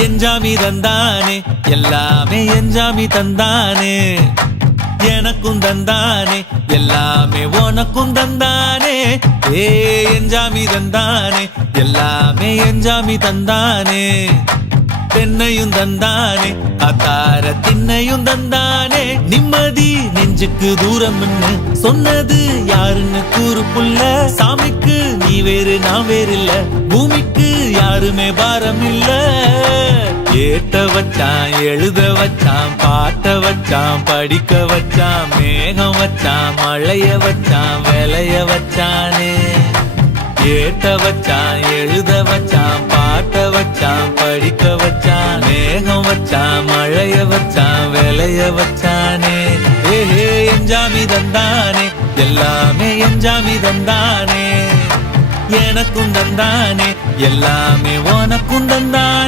எஞ்சாமி தந்தானே எல்லாமே எஞ்சாமி தந்தானே எனக்கும் தந்தானே எல்லாமே உனக்கும் தந்தானே ஏ எஞ்சாமி தந்தானே எல்லாமே எஞ்சாமி தந்தானே தென்னையும் தந்தானே அத்தார திண்ணையும் தந்தானே நிம்மதி நெஞ்சுக்கு தூரம்னு சொன்னது யாருன்னு கூறு புள்ள சாமிக்கு நீ வேறு நான் வேறு இல்ல பூமிக்கு யாருமே பாரம் இல்ல ஏத்த வச்சான் எழுத வச்சான் பாட்ட வச்சான் படிக்க வச்சான் மேகம் வச்சான் மழைய வச்சான் விளைய வச்சானே ஏத்த வச்சான் எழுத வச்சான் பாட்ட வச்சான் படிக்க வச்சான் மேகம் வச்சான் மழைய வச்சான் விளைய வச்சானே ஏஹே எஞ்சாமி தந்தானே எல்லாமே எஞ்சாமி தந்தானே எனக்கும் தந்தானே எல்லாமே உனக்கும் தந்தானே